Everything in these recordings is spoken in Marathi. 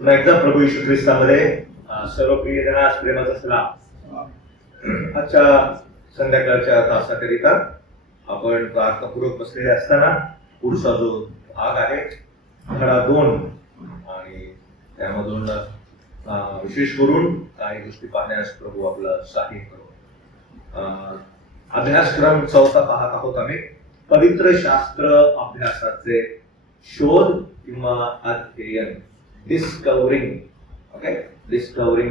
पुन्हा एकदा प्रभू येशू ख्रिस्तामध्ये सर्व प्रियजनास प्रेमाचा सलाम. आजच्या संध्याकाळच्या तासाकरिता आपण प्रार्थनापूर्वक बसलेले असताना पुढचा जो भाग आहे धडा 2 आणि त्यामधून विशेष करून काही गोष्टी पाहण्यास प्रभू आपलं सहाय्य करू. अभ्यासक्रम 4 पाहत आहोत आम्ही. पवित्र शास्त्र अभ्यासाचे शोध किंवा अध्ययन. Discovering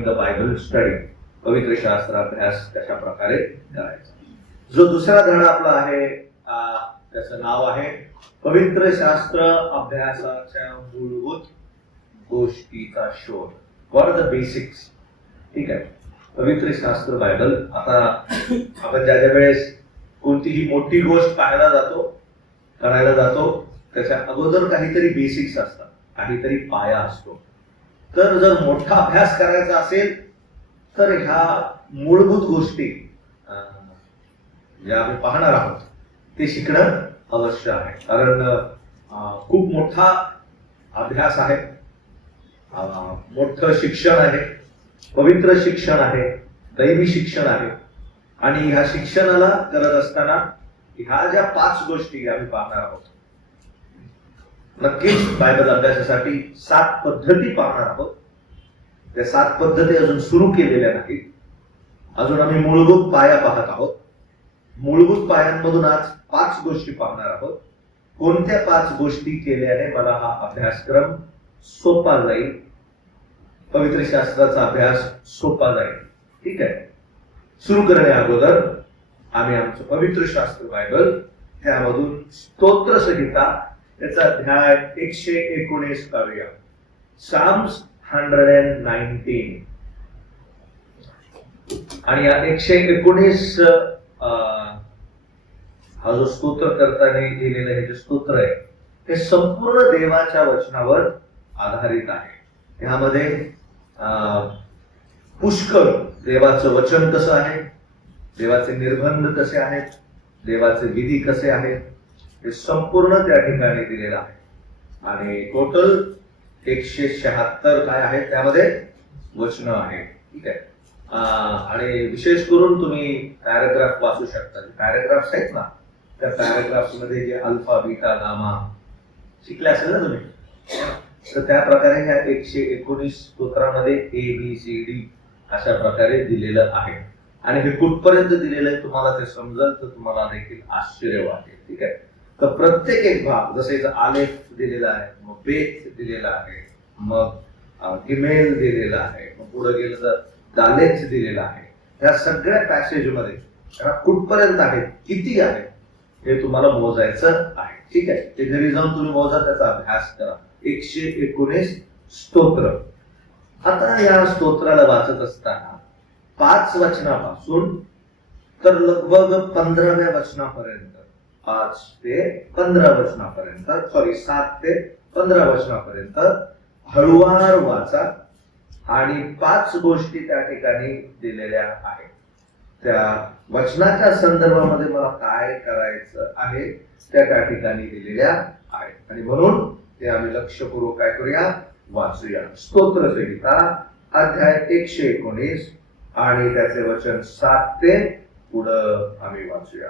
the Bible study. पवित्र शास्त्र अभ्यास कशा प्रकारे करायचा. जो दुसरा धडा आपला आहे त्याचं नाव आहे पवित्र शास्त्र अभ्यासाच्या मूलभूत गोष्टीचा शोध. What are the basics. ठीक आहे. पवित्र शास्त्र बायबल. आता आपण ज्या वेळेस कोणतीही मोठी गोष्ट करायला जातो त्याच्या अगोदर काहीतरी बेसिक्स असतात, काहीतरी पाया असतो. तर जर मोठा अभ्यास करायचा असेल तर ह्या मूलभूत गोष्टी ज्या आम्ही पाहणार आहोत ते शिकणं अवश्य आहे. कारण खूप मोठा अभ्यास आहे, मोठं शिक्षण आहे, पवित्र शिक्षण आहे, दैवी शिक्षण आहे. आणि ह्या शिक्षणाला करत असताना ह्या ज्या 5 गोष्टी आम्ही पाहणार आहोत. नक्कीच बायबल अभ्यासासाठी 7 पद्धती पाहणार आहोत. त्या 7 पद्धती अजून सुरू केलेल्या नाहीत. अजून आम्ही मूलभूत पाया पाहत आहोत. मूलभूत पायांमधून आज 5 गोष्टी पाहणार आहोत. कोणत्या 5 गोष्टी केल्याने मला हा अभ्यासक्रम सोपा जाईल, पवित्र शास्त्राचा अभ्यास सोपा जाईल. ठीक आहे. सुरू करण्या अगोदर आम्ही आमचं पवित्र शास्त्र बायबल त्यामधून स्तोत्र संहिता त्याचा अध्याय 119 काढूया. साम्स 119. आणि या 119 हा जो स्तोत्र करताना लिहिलेलं हे जे स्तोत्र आहे ते संपूर्ण देवाच्या वचनावर आधारित आहे. यामध्ये पुष्कळ देवाचं वचन कसं आहे, देवाचे निर्बंध कसे आहेत, देवाचे विधी कसे आहेत, हे संपूर्ण त्या ठिकाणी दिलेलं आहे. आणि टोटल 176 काय आहेत त्यामध्ये वचन आहे. ठीक आहे. आणि विशेष करून तुम्ही पॅराग्राफ वाचू शकता. पॅराग्राफ्स आहेत ना, त्या पॅराग्राफ्स मध्ये जे अल्फा बीटा गामा शिकले असेल ना तुम्ही, तर त्या प्रकारे ह्या 119 स्तोत्रामध्ये ABCD अशा प्रकारे दिलेलं आहे. आणि हे कुठपर्यंत दिलेलं आहे तुम्हाला ते समजेल तर तुम्हाला देखील आश्चर्य वाटेल. ठीक आहे. तर प्रत्येक एक भाग, जसे आलेफ दिलेला आहे, मग बेत दिलेला आहे, मग गिमेल दिलेला आहे, मग पुढे गेलं तर दालेच दिलेला आहे. या सगळ्या पॅसेज मध्ये कुठपर्यंत आहे, किती आहे हे तुम्हाला मोजायचं आहे. ठीक आहे. ते घरी जाऊन तुम्ही मोजा, त्याचा अभ्यास करा. 119 स्तोत्र. आता या स्तोत्राला वाचत असताना 5 वचनापासून तर लगभग 15व्या वचनापर्यंत, 5 ते 15 वचनापर्यंत, 7 ते 15 वचनापर्यंत हळूवार वाचा. आणि 5 गोष्टी त्या ठिकाणी दिलेल्या आहेत. त्या वचनाच्या संदर्भामध्ये मला काय करायचं आहे त्या ठिकाणी दिलेल्या आहेत. आणि म्हणून ते आम्ही लक्षपूर्वक काय करूया, वाचूया. स्तोत्र संहिता अध्याय 119 आणि त्याचे वचन 7 ते पुढं आम्ही वाचूया.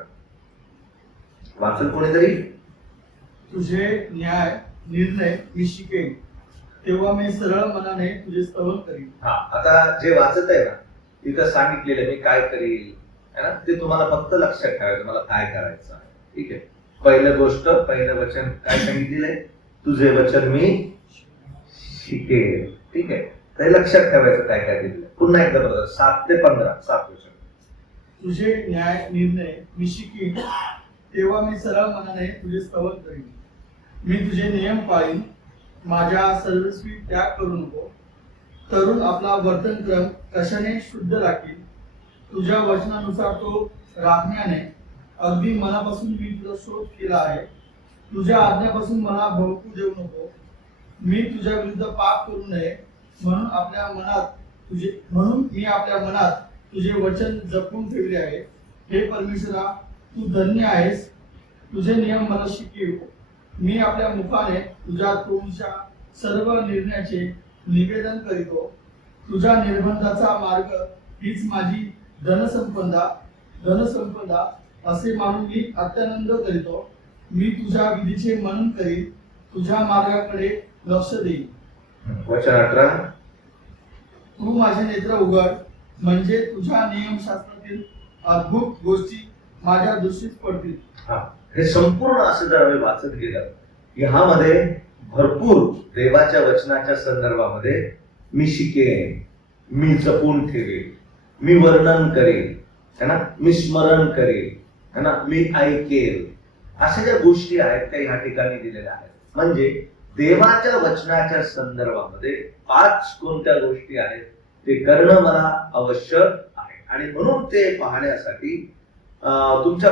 वाचन कोणीतरी. तुझे न्याय निर्णय मी शिकेन, तेव्हा मी सरळ मनाने तुझे स्तवन करीन. आता जे वाचत आहे ना तिथं सांगितलेलं मी काय करील है ना, ते तुम्हाला फक्त लक्षात ठेवायचं मला काय करायचं आहे. ठीक आहे. पहिलं वचन काय सांगितलेलंय, तुझे वचन मी शिकेल. ठीक आहे. ते लक्षात ठेवायचं काय काय दिलेलं. पुन्हा एकदा बघा 7 ते 15 7 वचन. तुझे न्याय निर्णय मी शिकीन, तेव्हा मी सरळ मनाने तुझे स्तवन करीन. मी तुझे नियम पाळीन, माझ्या सर्वस्वी त्याग करू नको. तरुण आपला वर्तनक्रम कशाने शुद्ध राखील, तुझ्या वचनानुसार तो राखण्याने. अगदी मनापासून मी तुझा शोध केला आहे, तुझ्या आज्ञापासून मला भडकू देऊ नको. मी तुझ्या विरुद्ध पाप करू नये म्हणून मी आपल्या मनात तुझे वचन जपून ठेवले आहे. हे परमेश्वरा, तू धन्य आहेस, तुझे नियम मला शिकीव. मी आपल्या मुखाने तुझ्या तोंडच्या सर्व निर्णयाचे निवेदन करीतो. तुझ्या निर्बंधाचा मार्ग हीच माझी धनसंपदा असे मानून मी अत्यानंद करीतो. मी तुझ्या विधीचे मनन करीन, तुझ्या मार्गाकडे लक्ष देईन. वचन 18. तू माझे नेत्र उघड, म्हणजे तुझ्या नियमशास्त्रातील अद्भुत गोष्टी माझ्या दृष्टीस पडतील. हे संपूर्ण असं जर आम्ही वाचत गेलं, ह्यामध्ये भरपूर देवाच्या वचनाच्या संदर्भामध्ये मी शिकेन, मी जपून ठेवेन, मी वर्णन करेन, है ना, मी स्मरण करेन, है ना, मी ऐकेल, अशा ज्या गोष्टी आहेत त्या ह्या ठिकाणी दिलेल्या आहेत. म्हणजे देवाच्या वचनाच्या संदर्भामध्ये 5 कोणत्या गोष्टी आहेत ते करणं मला आवश्यक आहे. आणि म्हणून ते पाहण्यासाठी तुमच्या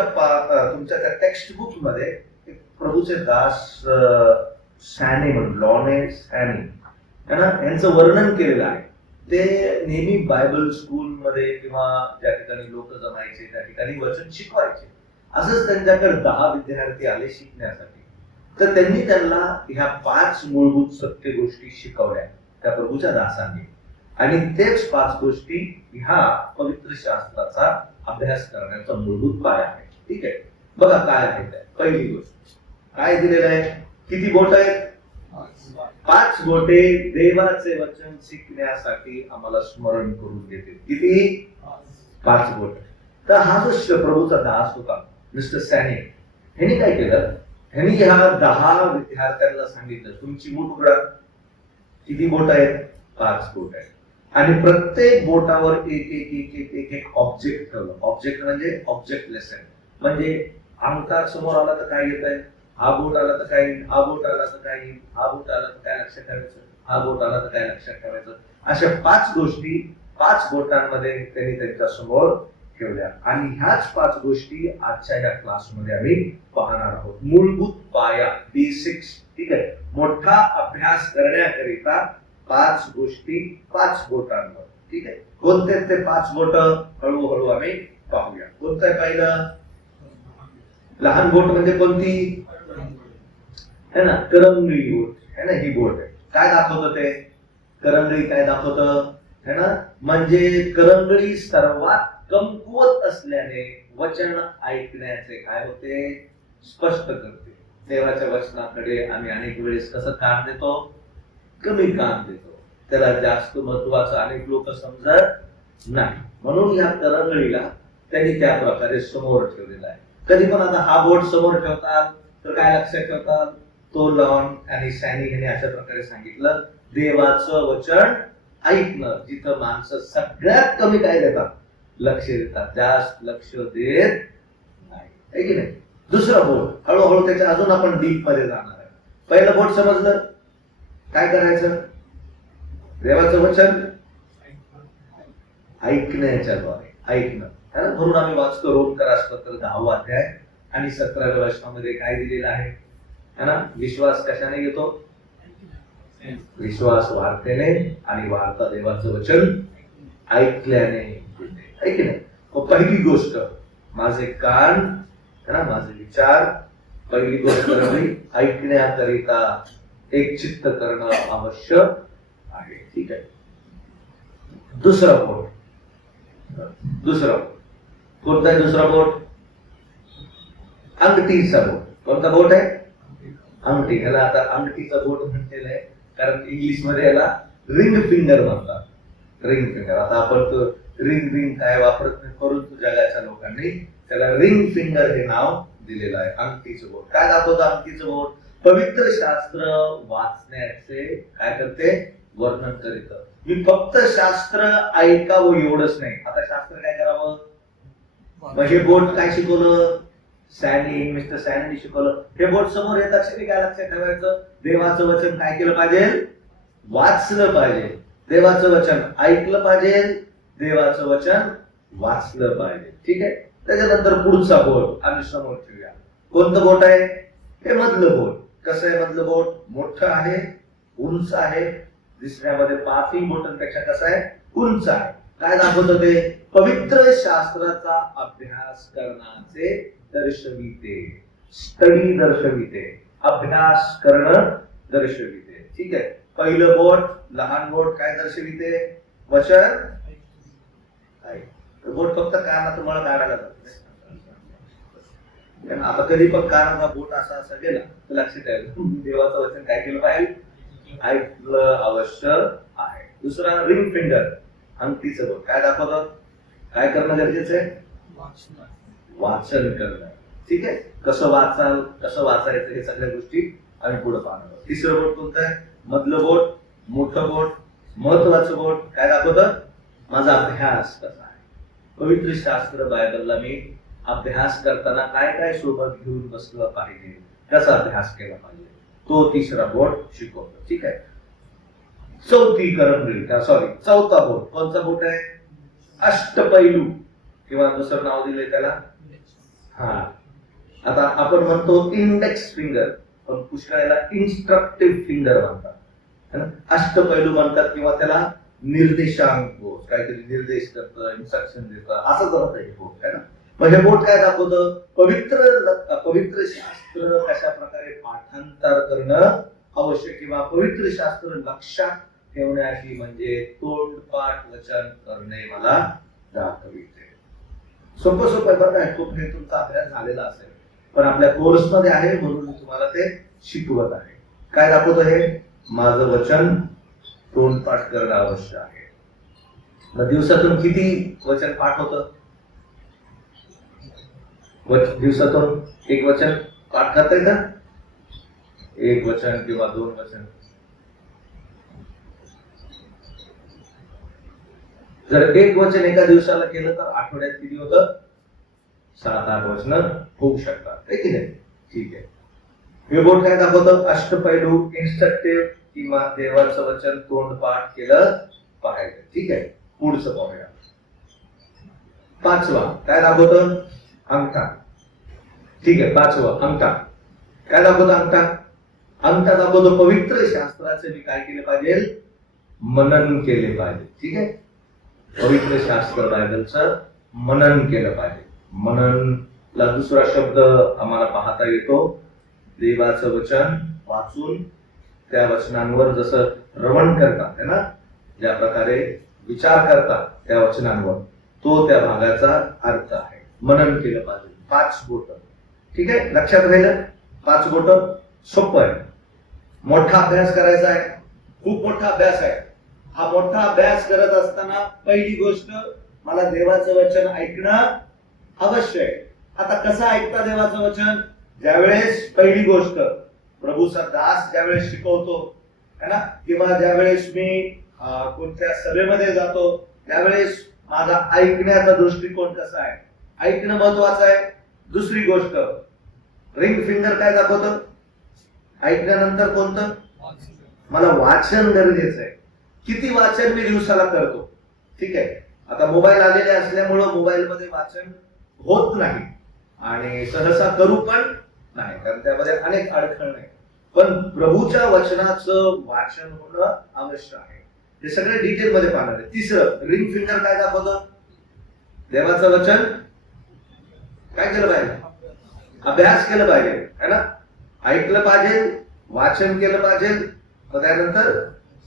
त्या टेक्स्ट बुक मध्ये एक प्रभूचे दास सॅनी म्हणून लॉने सॅनी है ना, यांचं वर्णन केलेलं आहे. ते नेहमी बायबल स्कूल मध्ये किंवा ज्या ठिकाणी लोक जमायचे त्या ठिकाणी वचन शिकवायचे. असंच त्यांच्याकडे 10 विद्यार्थी आले शिकण्यासाठी. तर त्यांनी त्यांना ह्या 5 मूलभूत सत्य गोष्टी शिकवल्या त्या प्रभूच्या दासांनी. आणि तेच 5 गोष्टी ह्या पवित्र शास्त्राचा अभ्यास करण्याचा मूलभूत पाया आहे. ठीक आहे, बघा काय आहे ते. पहिली गोष्ट काय दिलेलं आहे, किती बोट आहेत? 5 बोटे देवाचे वचन शिकण्यासाठी आम्हाला स्मरण करून देतील. किती? 5 बोट. तर हा जो प्रभूचा दास होता मिस्टर सॅनी, ह्यांनी काय केलं, ह्यांनी ह्या 10 विद्यार्थ्यांना सांगितलं तुमची बोट उघडा. किती बोट आहेत? 5 बोट आहेत. आणि प्रत्येक बोटावर एक एक एक एक एक एक ऑब्जेक्ट ठेवलं. ऑब्जेक्ट म्हणजे ऑब्जेक्ट लेसन. म्हणजे अंगठा समोर आला तर काय येत आहे, हा बोट आला तर काय येईल, हा बोट आला तर काय येईल, हा बोट आला तर काय लक्षात ठेवायचं, हा बोट आला तर काय लक्षात ठेवायचं. अशा 5 गोष्टी 5 बोटांमध्ये त्यांनी त्यांच्या समोर ठेवल्या. आणि ह्याच 5 गोष्टी आजच्या या क्लासमध्ये आम्ही पाहणार आहोत. मूलभूत पाया, बेसिक्स. ठीक आहे, मोठा अभ्यास करण्याकरिता 5 गोष्टी 5 बोटांवर. ठीक आहे, कोणते ते 5 बोट हळूहळू आम्ही पाहूया. कोणतं आहे पहिलं? लहान बोट म्हणजे कोणती? है ना, करंगळी बोट. है ना, ही बोट आहे. काय दाखवतं ते? करंगळी काय दाखवतं? है ना, म्हणजे करंगळी सर्वात कमकुवत असल्याने वचन ऐकण्याचे काय होते, स्पष्ट करते. देवाच्या वचनाकडे आम्ही अनेक वेळेस कसं कान देतो, कमी कान देतो, त्याला जास्त महत्वाचं अनेक लोक समजत नाही. म्हणून या करंगळीला त्यांनी त्या प्रकारे समोर ठेवलेला आहे. कधी पण आता हा बोट समोर ठेवतात तर काय लक्षात ठेवतात, तो लॉन आणि सॅनी यांनी अशा प्रकारे सांगितलं, देवाचं वचन ऐकणं. जिथं माणसं सगळ्यात कमी काय देतात, लक्ष देतात, जास्त लक्ष देत नाही, है की नाही. दुसरं बोट हळूहळू त्याच्या अजून आपण डीप मध्ये जाणार आहे. पहिलं बोट समजलं, काय करायचं, देवाचं वचन ऐकण्याच्या द्वारे ऐकणं. म्हणून आम्ही वाचतो रोमकरासपत्र 10वा अध्याय आणि 17व्या वचनामध्ये काय दिलेलं आहे, है ना, विश्वास कशाने घेतो, विश्वास वार्तेने, आणि वार्ता देवाचं वचन ऐकल्याने. ऐक नाही. पहिली गोष्ट माझे कान, है ना, माझे विचार, पहिली गोष्ट ऐकण्याकरिता एक चित्त करणं आवश्यक आहे. ठीक आहे. दुसरा बोट कोणता आहे? दुसरा बोट अंगठीचा बोट. कोणता बोट आहे? अंगठी. ह्याला आता अंगठीचा बोट म्हटलेलं आहे कारण इंग्लिश मध्ये याला रिंग फिंगर म्हणतात. Ring finger. आता आपण रिंग काय वापरत नाही, परंतु जगाच्या लोकांनी त्याला रिंग फिंगर हे नाव दिलेलं आहे. अंगठीचं बोट काय दाखवतं? अंगठीचं बोट पवित्र शास्त्र वाचण्याचे काय करते? वर्णन करीत. मी फक्त शास्त्र ऐकावं एवढंच नाही. आता शास्त्र काय करावं? हे बोट काय शिकवलं? मिस्टर सॅनीने शिकवलं. हे बोट समोर येतात क्षणी काय लक्षात ठेवायचं? देवाचं वचन काय केलं पाहिजे? वाचलं पाहिजे. देवाचं वचन ऐकलं पाहिजे, देवाचं वचन वाचलं पाहिजे. ठीक आहे. त्याच्यानंतर पुढचा बोट आम्ही समोर ठेवूया. कोणतं बोट आहे? हे मधलं बोट. कसं आहे मधलं बोट? मोठं आहे, उंच आहे. दुसऱ्यामध्ये 5 बोटांपेक्षा कसं आहे? उंच आहे. काय दाखवतं ते? पवित्र शास्त्राचा अभ्यास करण्याचे दर्शविते. स्टडी दर्शविते, अभ्यास करणं दर्शविते. ठीक आहे. पहिलं बोट, लहान बोट काय दर्शविते? वचन ऐक. बोट फक्त कानात मळ काढायला जाते. आता कधी पण कानाचा बोट असा असा गेला तर लक्षात येईल देवाचं वचन काय केलं पाहिजे? ऐकलं आवश्यक आहे. दुसरा रिंग फिंगर, अंगठीचं बोट काय दाखवतं? काय करणं गरजेचं आहे? वाचन करणं. ठीक आहे, कसं वाचाल, कसं वाचायचं हे सगळ्या गोष्टी आम्ही पुढे पाहणार. तिसरं बोट कोणतं आहे? मधलं बोट, मोठं बोट, महत्वाचं बोट काय दाखवतं? माझा अभ्यास कसा आहे. पवित्र शास्त्र बायबलला मी अभ्यास करताना काय काय सोबत घेऊन बसलं पाहिजे, कसा अभ्यास केला पाहिजे, तो तिसरा बोट शिकवतो. ठीक आहे. चौथा बोट कोणता बोट आहे? अष्टपैलू किंवा दुसरं नाव दिलंय त्याला आता आपण म्हणतो इंडेक्स फिंगर, पण पुष्कळाला इन्स्ट्रक्टिव्ह फिंगर म्हणतात. अष्टपैलू म्हणतात किंवा त्याला निर्देशांक बोट, काहीतरी निर्देश करतं, इन्स्ट्रक्शन देतं, असं करत आहे बोट है ना. मग हे बोट काय दाखवतं? पवित्र शास्त्र कशा प्रकारे पाठांतर करणं आवश्यक किंवा पवित्र शास्त्र लक्षात ठेवण्याची म्हणजे तोंडपाठ वचन करणे मला दाखविते. सोपं सोपं बरं काय, खूप हे तुमचा अभ्यास झालेला असेल पण आपल्या कोर्समध्ये आहे म्हणून मी तुम्हाला ते शिकवत आहे. काय दाखवतं हे? माझं वचन तोंडपाठ करणं आवश्यक आहे. मग दिवसातून किती वचन पाठ होतं? दिवसातून एक वचन पाठ करता येतं? एक वचन किंवा दोन वचन. जर एक वचन एका दिवसाला केलं तर आठवड्यात किती होतं? 7-8 वचन होऊ शकतात, है की नाही? ठीक आहे. हे बोट काय दाखवतं? अष्टपैलू, इन्स्ट्रक्टिव्ह किंवा देवाचं वचन तोंडपाठ केलं पाहिजे. ठीक आहे, पुढचं पाहूया. पाचवा काय दाखवतं? अंगठा. ठीक आहे, पाचवा अंगठा काय दाखवतो? अंगठा दाखवतो पवित्र शास्त्राचे मी काय केले पाहिजे? मनन केले पाहिजे. ठीक आहे, पवित्र शास्त्र बायबलचं मनन केलं पाहिजे. मननला दुसरा शब्द आम्हाला पाहता येतो देवाचं वचन वाचून त्या वचनांवर जसं रमण करतात है ना, ज्या प्रकारे विचार करतात त्या वचनांवर, तो त्या भागाचा अर्थ आहे. मनन केलं पाहिजे. 5 बोट. ठीक आहे, लक्षात राहिलं? 5 बोट सोपं आहे. मोठा अभ्यास करायचा आहे, खूप मोठा अभ्यास आहे. हा मोठा अभ्यास करत असताना पहिली गोष्ट मला देवाचं वचन ऐकणं अवश्य आहे. आता कसं ऐकता देवाचं वचन? ज्यावेळेस पहिली गोष्ट प्रभूचा दास ज्यावेळेस शिकवतो है ना, किंवा ज्यावेळेस मी कोणत्या सभेमध्ये जातो त्यावेळेस माझा ऐकण्याचा दृष्टिकोन कसा आहे, ऐकणं महत्वाचं आहे. दुसरी गोष्ट रिंग फिंगर काय दाखवतं? ऐकल्यानंतर कोणतं? मला वाचन गरजेचं आहे. किती वाचन मी दिवसाला करतो? ठीक आहे, आता मोबाईल आलेले असल्यामुळं मोबाईल मध्ये वाचन होत नाही आणि सहसा करू पण नाही, कारण त्यामध्ये अनेक अडखळ नाही. पण प्रभूच्या वचनाचं वाचन होणं आवश्यक आहे. हे सगळे डिटेल मध्ये पाहणार आहे. तिसरं रिंग फिंगर काय दाखवतं? देवाचं वचन काय केलं पाहिजे? अभ्यास केलं पाहिजे है ना, ऐकलं पाहिजे, वाचन केलं पाहिजे, त्यानंतर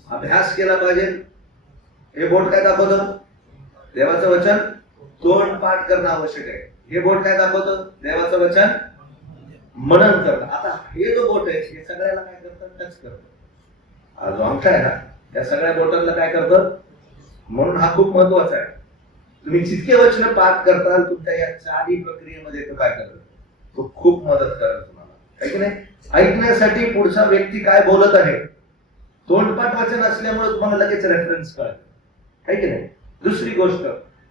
अभ्यास केला पाहिजे. हे बोट काय दाखवतं? देवाचं वचन तोंडपाठ करणं आवश्यक आहे. हे बोट काय दाखवतं? देवाचं वचन मनन करणं. आता हे जो बोट आहे हे सगळ्याला काय करतं? टच करतं. हा जो अंगठा आहे ना या सगळ्या बोटांना काय करतं? म्हणून हा खूप महत्वाचा आहे. तुम्ही जितके वचन पाठ करताल तुमच्या या 4 प्रक्रियेमध्ये तो काय करतो? तो खूप मदत करेल तुम्हाला, आहे की नाही? ऐकण्यासाठी पुढचा व्यक्ती काय बोलत आहे, तोंडपाठ वचन असल्यामुळे तुम्हाला लगेच रेफरन्स कळेल, आहे की नाही? दुसरी गोष्ट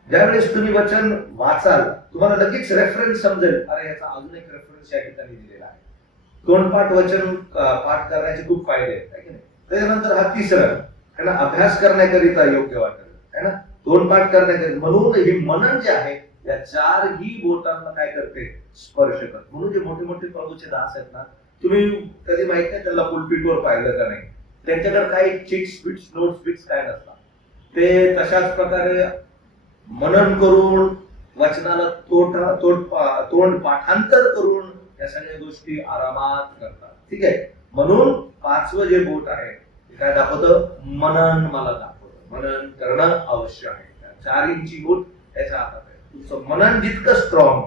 ज्यावेळेस तुम्ही वचन वाचाल तुम्हाला लगेच रेफरन्स समजेल, अरे याचा अजून एक रेफरन्स या ठिकाणी दिलेला आहे. तोंडपाठ वचन पाठ करण्याचे खूप फायदे आहेत, आहे की नाही? त्यानंतर हा तिसरा है ना, अभ्यास करण्याकरिता योग्य वाटेल है ना, तोंडपाठ करण्याकरिता. म्हणून हे मनन जे आहे या 4ही बोटांना काय करते? स्पर्श करते. म्हणून जे मोठे मोठे प्रभूचे दास आहेत ना, तुम्ही कधी माहित नाही त्याला पुलपीटवर पाहिलं का नाही, त्यांच्याकडे काही चिट्स बिट्स नोट्स बिट्स काय नसतात. ते तशाच प्रकारे मनन करून वचनाला तोंड पाठांतर करून या सगळ्या गोष्टी आरामात करतात. ठीक आहे, म्हणून 5वं जे बोट आहे काय दाखवतं? मनन मला दाखवतं. मनन करणं आवश्यक आहे. 4 इंची बोट याच्या हातात आहे. तुमचं मनन जितकं स्ट्रॉंग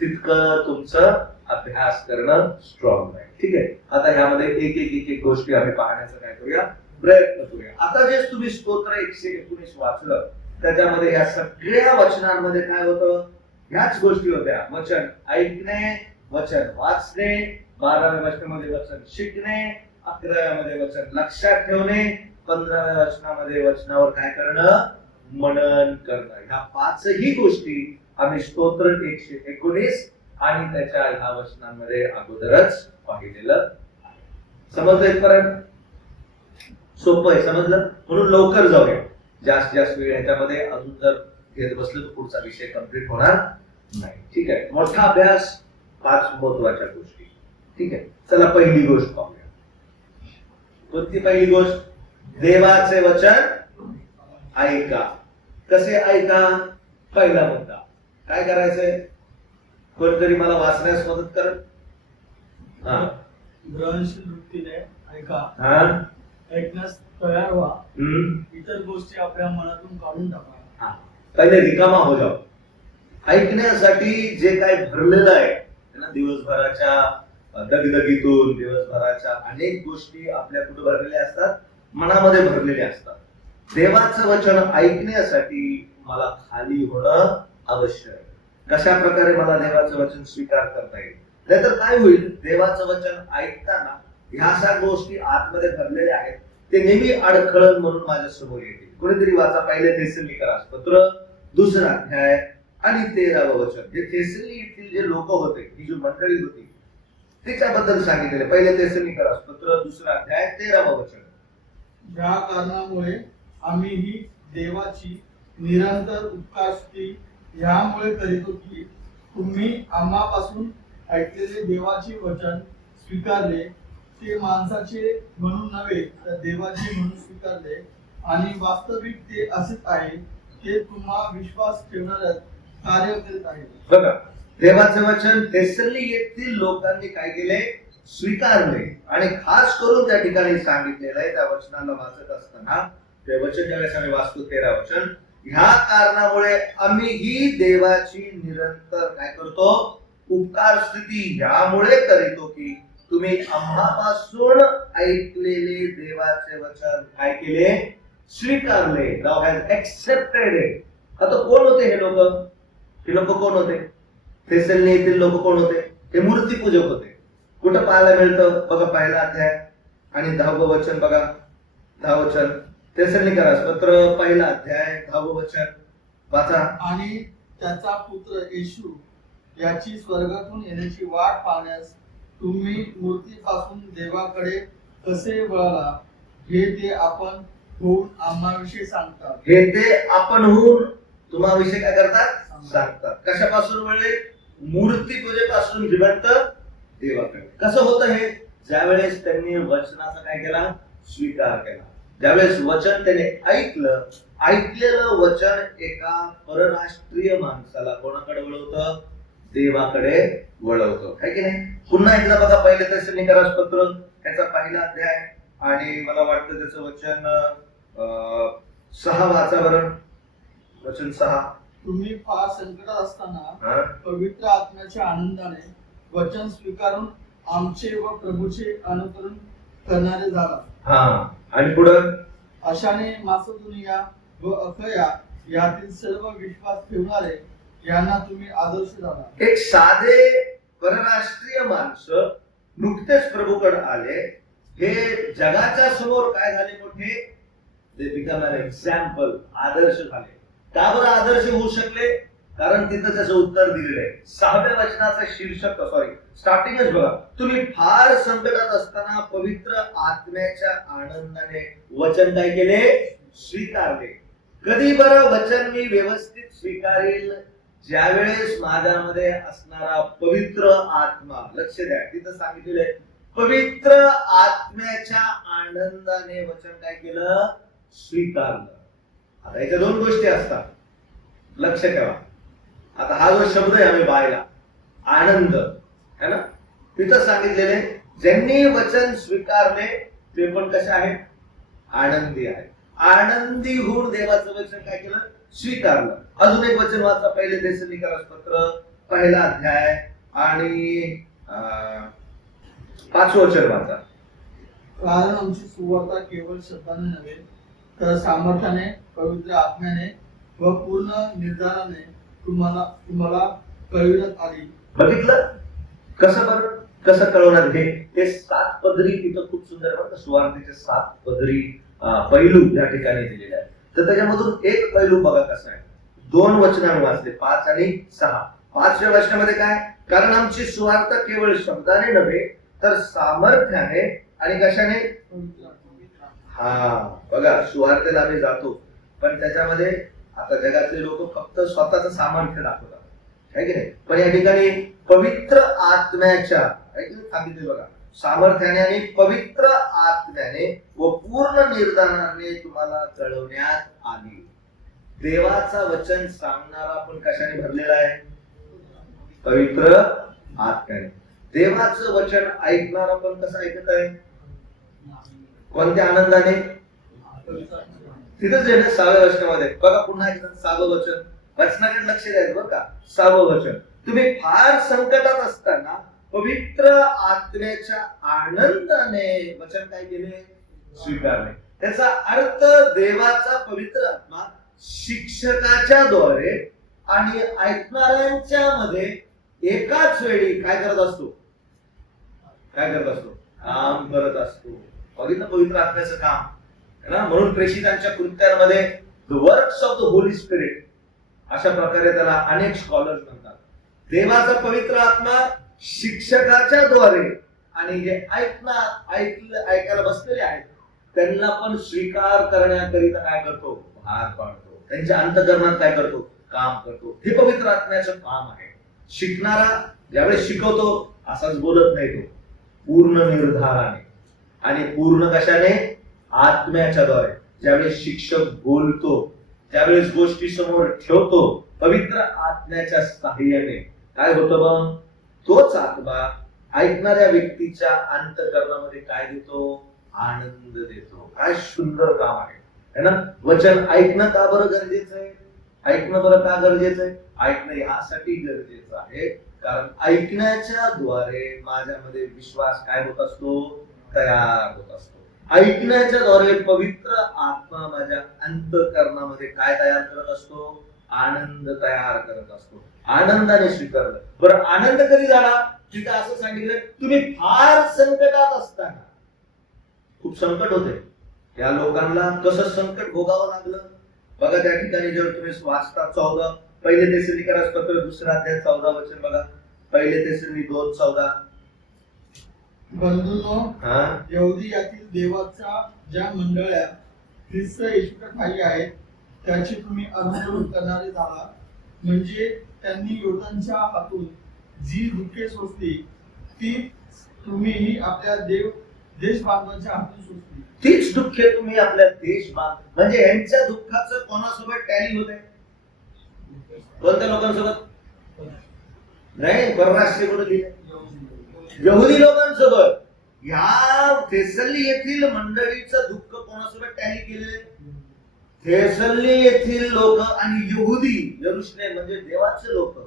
तितकं तुमचं अभ्यास करणं स्ट्रॉंग आहे. ठीक आहे. आता ह्यामध्ये एक गोष्टी आम्ही पाहण्याचा काय करूया, प्रयत्न करूया. आता जे तुम्ही स्तोत्र 119 वाचलं त्याच्यामध्ये ह्या सगळ्या वचनांमध्ये काय होतं? ह्याच गोष्टी होत्या. वचन ऐकणे, वचन वाचणे, 12व्या वचनामध्ये वचन शिकणे, 11व्या मध्ये वचन लक्षात ठेवणे, 15व्या वचनामध्ये वचनावर काय करणं? मनन करणं. ह्या 5ही गोष्टी आम्ही स्तोत्र 119 आणि त्याच्या ह्या वचनांमध्ये अगोदरच पाहिलेलं आहे. समजलं इथपर्यंत? सोपं आहे, समजलं? म्हणून लवकर जाऊया. जास्त वेळ ह्याच्यामध्ये अजून जर घेत बसलं तर पुढचा विषय कम्प्लीट होणार नाही. ठीक आहे. मोठा अभ्यास, 5 महत्वाच्या गोष्टी. ठीक आहे. चला पहिली गोष्ट पाहूया. कोणती पहिली गोष्ट? देवाचे वचन ऐका. कसे ऐका? पहिला मुद्दा काय करायचंय? कोणतरी मला वाचण्यास मदत करेल? हा, ग्रहणशील वृत्तीने ऐका. हा, ऐकण्यास तयार व्हा. इतर गोष्टी आपल्या मनातून काढून टाका. पहिले रिकामा हो जाओ. ऐकण्यासाठी जे काय भरलेलं आहे ना, दिवसभराच्या दगदगीतून, दिवसभराच्या अनेक गोष्टी आपल्या कुठे भरलेल्या असतात? मनामध्ये भरलेल्या असतात. देवाचं वचन ऐकण्यासाठी मला खाली होणं आवश्यक आहे. कशा प्रकारे मला देवाचं वचन स्वीकार करता येईल? नाहीतर काय होईल? देवाचं वचन ऐकताना ह्या सगळ्या गोष्टी आतमध्ये भरलेल्या आहेत, ते नेहमी अडखळण म्हणून माझ्या समोर येतील. कोणीतरी वाचा पहिले थेसलोनिकरास पत्र 2रा अध्याय आणि 13वं वचन. जे थेसलोनी येथील जे लोक होते, ही जी मंडळी होती, त्याच्याबद्दल सांगितलेले. पहिले थेसलोनिकरास पत्र 2रा अध्याय 13वं वचन. ज्या कारणामुळे आम्ही ही देवाची निरंतर उपकारस्तुती ह्यामुळे करीतो की तुम्ही आम्हापासून ऐकलेले देवाचे वचन स्वीकारले, ते माणसाचे म्हणून नव्हे तर देवाचे म्हणून स्वीकारले, आणि वास्तविक ते असेच आहे. ते तुम्हा विश्वास ठेवणाऱ्यात कार्य करीत आहे. बघा, देवाचे वचन थेसलोनी येथील लोकांनी काय केले? स्वीकारले. आणि खास करून त्या ठिकाणी सांगितलेलं आहे, त्या वचनाला वाचत असताना ते वचन ज्यावेळेस आम्ही वाचतो 13 वचन, ह्या कारणामुळे आम्ही ही देवाची निरंतर काय करतो? उपकार स्तुती ह्यामुळे करीतो की तुम्ही आम्हापासून ऐकलेले देवाचे वचन काय केले? स्वीकारले. Thou hast accepted it. आता कोण होते हे लोक? हे लोक कोण होते? थेसलोनी येथील लोक कोण होते? हे मूर्तीपूजक होते. कुठं पाहायला मिळतं? बघा, पहिला अध्याय आणि 10वं वचन बघा. 10 वचन थेसलोनिकरास पत्र पहिला अध्याय 10वं वचन वाचा. आणि त्याचा पुत्र येशू याची स्वर्गातून येण्याची वाट पाहण्यास तुम्ही मूर्तीपासून देवाकडे कसे वळाला, हे ते आपण होऊन आम्हाविषयी सांगतात. हे ते आपण होऊन तुम्हाविषयी काय करतात? सांगतात. कशापासून वळले? मूर्तीपूजेपासून जिवंत देवाकडे. कसं होतं हे? ज्यावेळेस त्यांनी वचनाचा काय केला? स्वीकार केला. ज्यावेळेस वचन त्याने ऐकलं, ऐकलेलं वचन एका परराष्ट्रीय माणसाला कोणाकडे वळवतं? देवाकडे वळवतं. है की नाही? पुन्हा एकदा बघा, पहिले थेसलोनिकरास पत्र याचा पहिला अध्याय आणि मला वाटतं त्याचं वचन 6 वाचा बरं. वचन 6. तुम्ही फार संकटात असताना पवित्र आत्म्याच्या आनंदाने वचन स्वीकारून आमचे व प्रभूचे अनुकरण करणारे झाला. हा, आणि पुढं अशाने मासिदोनिया व अखया यातील सर्व विश्वास ठेवणारे यांना तुम्ही आदर्श झाला. एक साधे परराष्ट्रीय माणसं नुकतेच प्रभूकडे आले. हे जगाच्या समोर काय झाले? मोठे दे बिकम एन एक्झाम्पल, आदर्श झाले. का बरं आदर्श होऊ शकले? कारण तिथं त्याचं उत्तर दिलेलं आहे. 6व्या वचनाचं शीर्षक, स्टार्टिंगच बघा. तुम्ही फार संकटात असताना पवित्र आत्म्याच्या आनंदाने वचन काय केले? स्वीकारले. कधी बरं वचन मी व्यवस्थित स्वीकारेल? ज्यावेळेस माझ्यामध्ये असणारा पवित्र आत्मा, लक्ष द्या, तिथं सांगितलेलं आहे पवित्र आत्म्याच्या आनंदाने वचन काय केलं? स्वीकारलं. आता याच्या 2 गोष्टी असतात, लक्ष ठेवा. आता हा जो शब्द आहे आम्ही बायला, आनंद है ना, तिथं सांगितलेले ज्यांनी वचन स्वीकारले ते पण कसे आहेत? आनंदी आहे. आनंदी होऊन देवाचं वचन काय केलं? स्वीकारलं. अजून एक वचन वाचा, पहिले थेसलोनिकरास पत्र 1 अध्याय आणि 5 वचन वाचा. कारण आमची सुवार्ता केवळ शब्दाने नव्हे तर सामर्थ्याने, पवित्र आत्म्याने व पूर्ण निर्धाराने तुम्हाला कळविण्यात आली. बघितलं कसं? बरं कसं कळवणार? हे 7 पदरी तिथं खूप सुंदर बरं, सुवार्तेचे 7 पदरी पैलू या ठिकाणी दिलेले आहेत. तर त्याच्यामधून एक पैलू बघा कसा आहे. 2 वचन आम्ही वाचले, 5 आणि 6. 5व्या वचनामध्ये काय? कारण आमची सुवार्ता केवळ शब्दाने नव्हे तर सामर्थ्याने आणि कशाने? हा बघा, सुवार्तेला आम्ही जातो पण त्याच्यामध्ये आता जगातले लोक फक्त स्वतःचं सामर्थ्य दाखवतात, आहे की नाही? पण या ठिकाणी पवित्र आत्म्याच्या सांगितले बघा, सामर्थ्याने आणि पवित्र आत्म्याने व पूर्ण निर्धाराने तुम्हाला कळवण्यात आली. देवाचा वचन सांगणारा पण कशाने भरलेला आहे? पवित्र आत्म्याने. देवाचं वचन ऐकणारा पण कसं ऐकत आहे? कोणत्या आनंदाने? तिथंच आहे ना 6व्या वचनामध्ये बघा, पुन्हा एकदा 6वं वचन, वचनाकडे लक्ष द्यायचं बरं का. 6वं वचन, तुम्ही फार संकटात असताना पवित्र आत्म्याच्या आनंदाने वचन काय केले? स्वीकारले. त्याचा अर्थ देवाचा पवित्र आत्मा शिक्षकाच्या द्वारे आणि ऐकणाऱ्यांच्या मध्ये एकाच वेळी काय करत असतो? काय करत असतो? काम करत असतो. बघितलं पवित्र आत्म्याचं काम है ना. म्हणून प्रेषितांच्या कृत्यांमध्ये the works of the holy spirit अशा प्रकारे त्याला अनेक स्कॉलर्स म्हणतात. देवाचा पवित्र आत्मा शिक्षकाच्या द्वारे आणि जे ऐकायला बसलेले आहेत त्यांना पण स्वीकार करण्याकरिता काय करतो? भाग पाडतो. त्यांच्या अंतःकरणात काय करतो? काम करतो. हे पवित्र आत्म्याचं काम आहे. शिकणारा ज्यावेळेस शिकवतो असाच बोलत नाही, तो पूर्ण निर्धाराने आणि पूर्ण कशाने? आत्म्याच्या द्वारे. ज्यावेळेस शिक्षक बोलतो, ज्यावेळेस गोष्टी समोर ठेवतो, पवित्र आत्म्याच्या सहाय्याने काय होतं मग? तोच आत्मा ऐकणाऱ्या व्यक्तीच्या अंतःकरणामध्ये काय देतो? आनंद देतो. काय सुंदर काम आहे है ना. वचन ऐकणं का बरं गरजेचं आहे? ऐकणं बरं का गरजेचं आहे? ऐकणं यासाठी गरजेचं आहे कारण ऐकण्याच्या द्वारे माझ्यामध्ये विश्वास काय होत असतो? तयार होत असतो. ऐकण्याच्या द्वारे पवित्र आत्मा माझ्या अंतःकरणामध्ये काय तयार करत असतो? आनंद तयार करत असतो. आनंदाने स्वीकारलं. बरं, आनंद कधी झाला? तिथं असं सांगितलं, तुम्ही फार संकटात असताना. खूप संकट होते या लोकांना. कसं संकट भोगावं लागलं बघा. त्या ठिकाणी जेव्हा तुम्ही वाचता 14 पहिले थेसलोनिकरास पत्र 2 अध्याय 14 वचन बघा. पहिले थेसलोनी 2:14. बंधूंनो, यहुदी यातील देवाच्या ज्या मंडळ्या ख्रिस्त येशूच्या खाली आहेत त्याची तुम्ही अनुसरण करणारे झाला. म्हणजे त्यांनी योद्धांच्या हातून जी दुःखे सोसली ती तुम्हीही आपल्या देश बांधवांच्या हातून सोसली. तीच दुःखे तुम्ही आपल्या देश बांध. म्हणजे यांच्या दुःखाचं कोणासोबत टॅली होते? कोणत्या लोकांसोबत? नाही, परराष्ट्रीय कुठे लिहिले? यहुदी लोकांसोबत. या थेसली येथील मंडळीचं दुःख कोणासोबत टॅली केलेले? थेसली येथील लोक आणि यहुदी, यरुशलेम म्हणजे देवाचे लोक.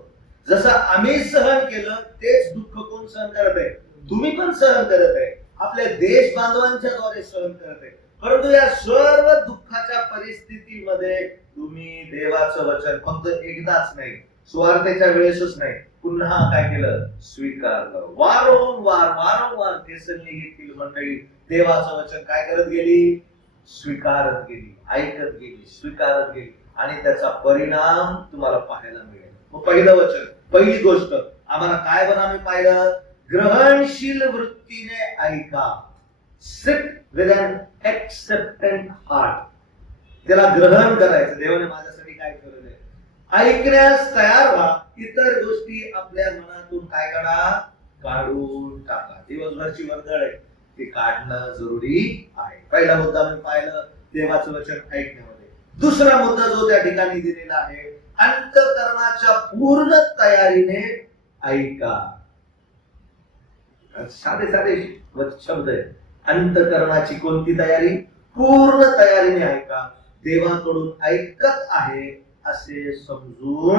जसं आम्ही सहन केलं तेच दुःख कोण सहन करत आहे? तुम्ही पण सहन करत आहे. आपल्या देश बांधवांच्या द्वारे सहन करत आहे. परंतु या सर्व दुःखाच्या परिस्थितीमध्ये तुम्ही देवाचं वचन फक्त एकदाच नाही, सुवार्तेच्या वेळेसच नाही, पुन्हा काय केलं? स्वीकारलं. वारंवार थेसलोनिके येथील मंडळी देवाचं वचन काय करत गेली? स्वीकारत गेली, ऐकत गेली, स्वीकारत गेली आणि त्याचा परिणाम तुम्हाला पाहायला मिळेल. मग पहिलं वचन, पहिली गोष्ट आम्हाला काय बरं आम्ही पाहिलं? ग्रहणशील वृत्तीने ऐका. Sit with an acceptant heart. त्याला ग्रहण करायचं. देवाने माझ्यासाठी काय केलेलं आहे? ऐकण्यास तयार व्हा. इतर गोष्टी आपल्या मनातून काय करा? काढून टाका. दिवसभरची वर्दळ आहे ते काढणं जरुरी आहे. पहिला मुद्दा मी पाहिलं देवाचं वचन ऐकण्यामध्ये. दुसरा मुद्दा जो त्या ठिकाणी दिलेला आहे, अंतःकरणाच्या पूर्ण तयारीने ऐका. साधे शब्द आहे. अंतःकरणाची कोणती तयारी? पूर्ण तयारीने ऐका. देवाकडून ऐकत आहे असे समजून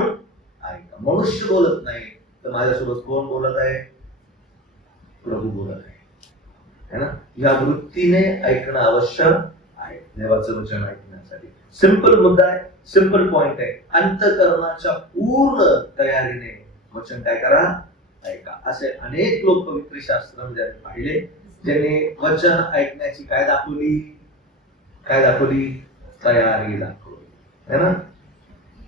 ऐका. मनुष्य बोलत नाही तर माझ्यासोबत कोण बोलत आहे? प्रभू बोलत आहे, है ना? या वृत्तीने ऐकणं आवश्यक आहे देवाचं वचन ऐकण्यासाठी. सिंपल मुद्दा आहे, सिंपल पॉइंट आहे. अंतःकरणाच्या पूर्ण तयारीने वचन काय करा? ऐका. असे अनेक लोक पवित्र शास्त्रामध्ये पाहिले ज्यांनी वचन ऐकण्याची काय दाखवली? तयारी दाखवली, है ना?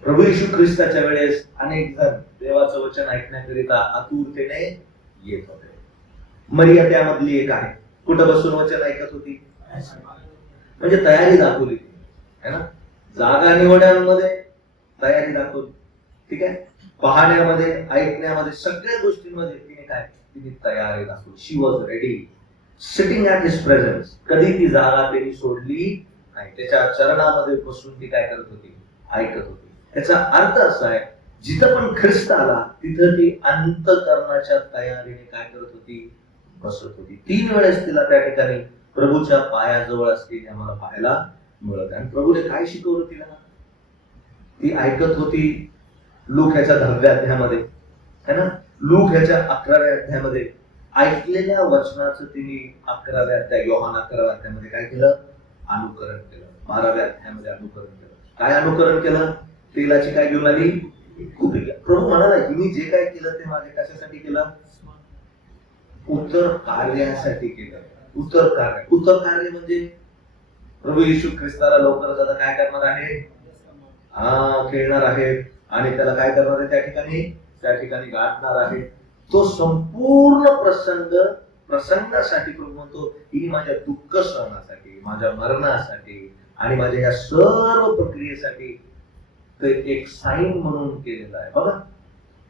प्रभू येशू ख्रिस्ताच्या वेळेस अनेक जण देवाचं वचन ऐकण्याकरिता आतुरतेने येत होते. मरिया त्यामधली एक आहे. कुठं बसून वचन ऐकत होती? म्हणजे तयारी दाखवली, है ना? जागा निवडण्यामध्ये तयारी दाखवली, ठीक आहे? पाहण्यामध्ये, ऐकण्यामध्ये, सगळ्या गोष्टींमध्ये तिने तयारी दाखवली. She was ready, sitting at his presence. कधी ती जागा त्यांनी सोडली नाही. त्याच्या चरणामध्ये बसून ती काय करत होती? ऐकत होती. त्याचा अर्थ असा आहे, जिथं पण ख्रिस्त आला तिथं ती अंतःकरणाच्या तयारीने काय करत होती? बसत होती. 3 वेळेस तिला त्या ठिकाणी प्रभूच्या पायाजवळ असलेली आम्हाला पाहायला मिळत. आणि प्रभूने काय शिकवलं तिला? ती ऐकत होती. लूक ह्याच्या 10व्या अध्यायामध्ये, है ना? लूक ह्याच्या 11व्या अध्यायामध्ये ऐकलेल्या वचनाचं तिने 11व्या अध्याय, योहान 11व्या अध्यायामध्ये काय केलं? अनुकरण केलं. 12व्या अध्यायामध्ये अनुकरण केलं. काय अनुकरण केलं? तेलाची काय घेऊन आली? कुपी. प्रभू म्हणाला, हिने जे काय केलं ते माझे कशासाठी केलं? उत्तर कार्यासाठी केलं. उत्तर कार्य म्हणजे प्रभू येशू ख्रिस्ताला लवकरच आता काय करणार आहे? खेळणार आहे आणि त्याला काय करणार आहे? त्या ठिकाणी गाठणार आहे. तो संपूर्ण प्रसंगासाठी प्रभू म्हणतो, ही माझ्या दुःख सहनासाठी, माझ्या मरणासाठी आणि माझ्या या सर्व प्रक्रियेसाठी ते एक साईन म्हणून केलेलं आहे. बघा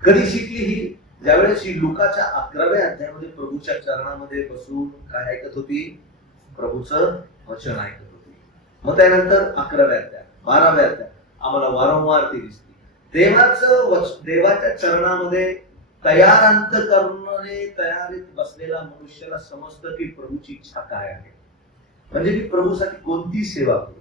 कधी शिकली ही? ज्यावेळेस ही लुकाच्या 11व्या अध्यायामध्ये प्रभूच्या चरणामध्ये बसून काय ऐकत होती? प्रभूचं वचन ऐकत होती. मग त्यानंतर 11व्या अध्याय, 12व्या अध्याय आम्हाला वारंवार ती दिसते. देवाच्या चरणामध्ये तयारीत बसलेला मनुष्याला समजतं की प्रभूची इच्छा काय आहे. म्हणजे मी प्रभूसाठी कोणती सेवा करू,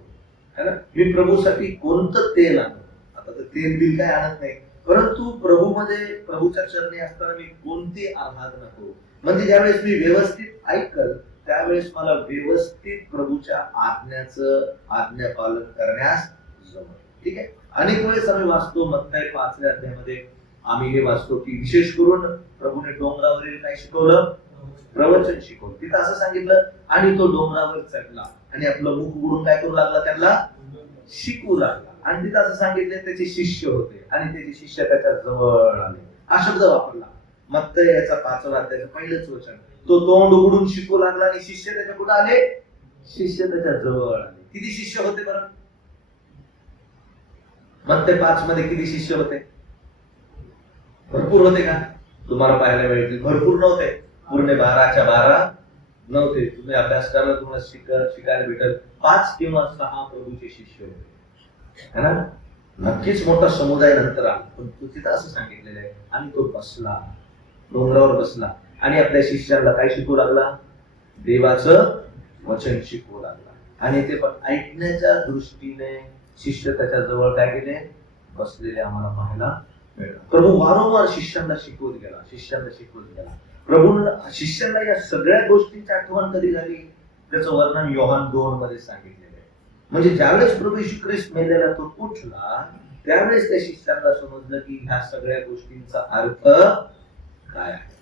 है ना? मी प्रभूसाठी कोणतं तेल आणू. आता तर तेल बिल काय आणत नाही, परंतु प्रभूच्या चरणी असताना मी कोणती आराधना करू. म्हणजे ज्यावेळेस मी व्यवस्थित ऐकल त्यावेळेस मला व्यवस्थित प्रभूच्या आज्ञा पालन करण्यास जमेल. ठीक आहे. अनेक वेळेस आम्ही वाचतो मत्ताई 5व्या अध्यायामध्ये आम्ही हे वाचतो की विशेष करून प्रभूने डोंगरावरील काय शिकवलं? प्रवचन शिकवलं. तिथं असं सांगितलं, आणि तो डोंगरावर चढला आणि आपलं मुख उघडून काय करू लागला? त्यांना शिकवू लागला. आणि तिथं असं सांगितलं त्याचे शिष्य होते आणि त्याचे शिष्य त्याच्या जवळ आले. हा शब्द वापरला मत्ताई याचा 5व्या अध्यायाचं पहिलंच वचन. तो तोंड उघडून शिकू लागला आणि शिष्य त्याच्या कुठं आले? शिष्य त्याच्या जवळ आले. किती शिष्य होते बरं? मत्ताई 5 मध्ये किती शिष्य होते? भरपूर होते का? तुम्हाला पाहायला मिळतील भरपूर नव्हते. पूर्ण 12च्या 12 नव्हते. तुम्ही अभ्यास करायला तुम्हाला शिकायला भेटल 5 किंवा 6 प्रभूचे शिष्य होते, है ना? नक्कीच मोठा समुदाय नंतर आला, पण तिथं असं सांगितलेलं आहे. आणि तो बसला, डोंगरावर बसला आणि आपल्या शिष्याला काय शिकवू लागला? देवाचं वचन शिकवू लागला. आणि ते पण ऐकण्याच्या दृष्टीने शिष्य त्याच्या जवळ काय केले? बसलेले आम्हाला पाहायला मिळालं. प्रभू वारंवार शिष्यांना शिकवत गेला. प्रभूंना शिष्यांना या सगळ्या गोष्टींची आठवण कधी झाली? त्याचं वर्णन योहान 2 मध्ये सांगितलेलं आहे. म्हणजे ज्यावेळेस प्रभू येशू ख्रिस्त मेलेला तो उठला त्यावेळेस त्या शिष्यांना समजलं की ह्या सगळ्या गोष्टींचा अर्थ काय आहे.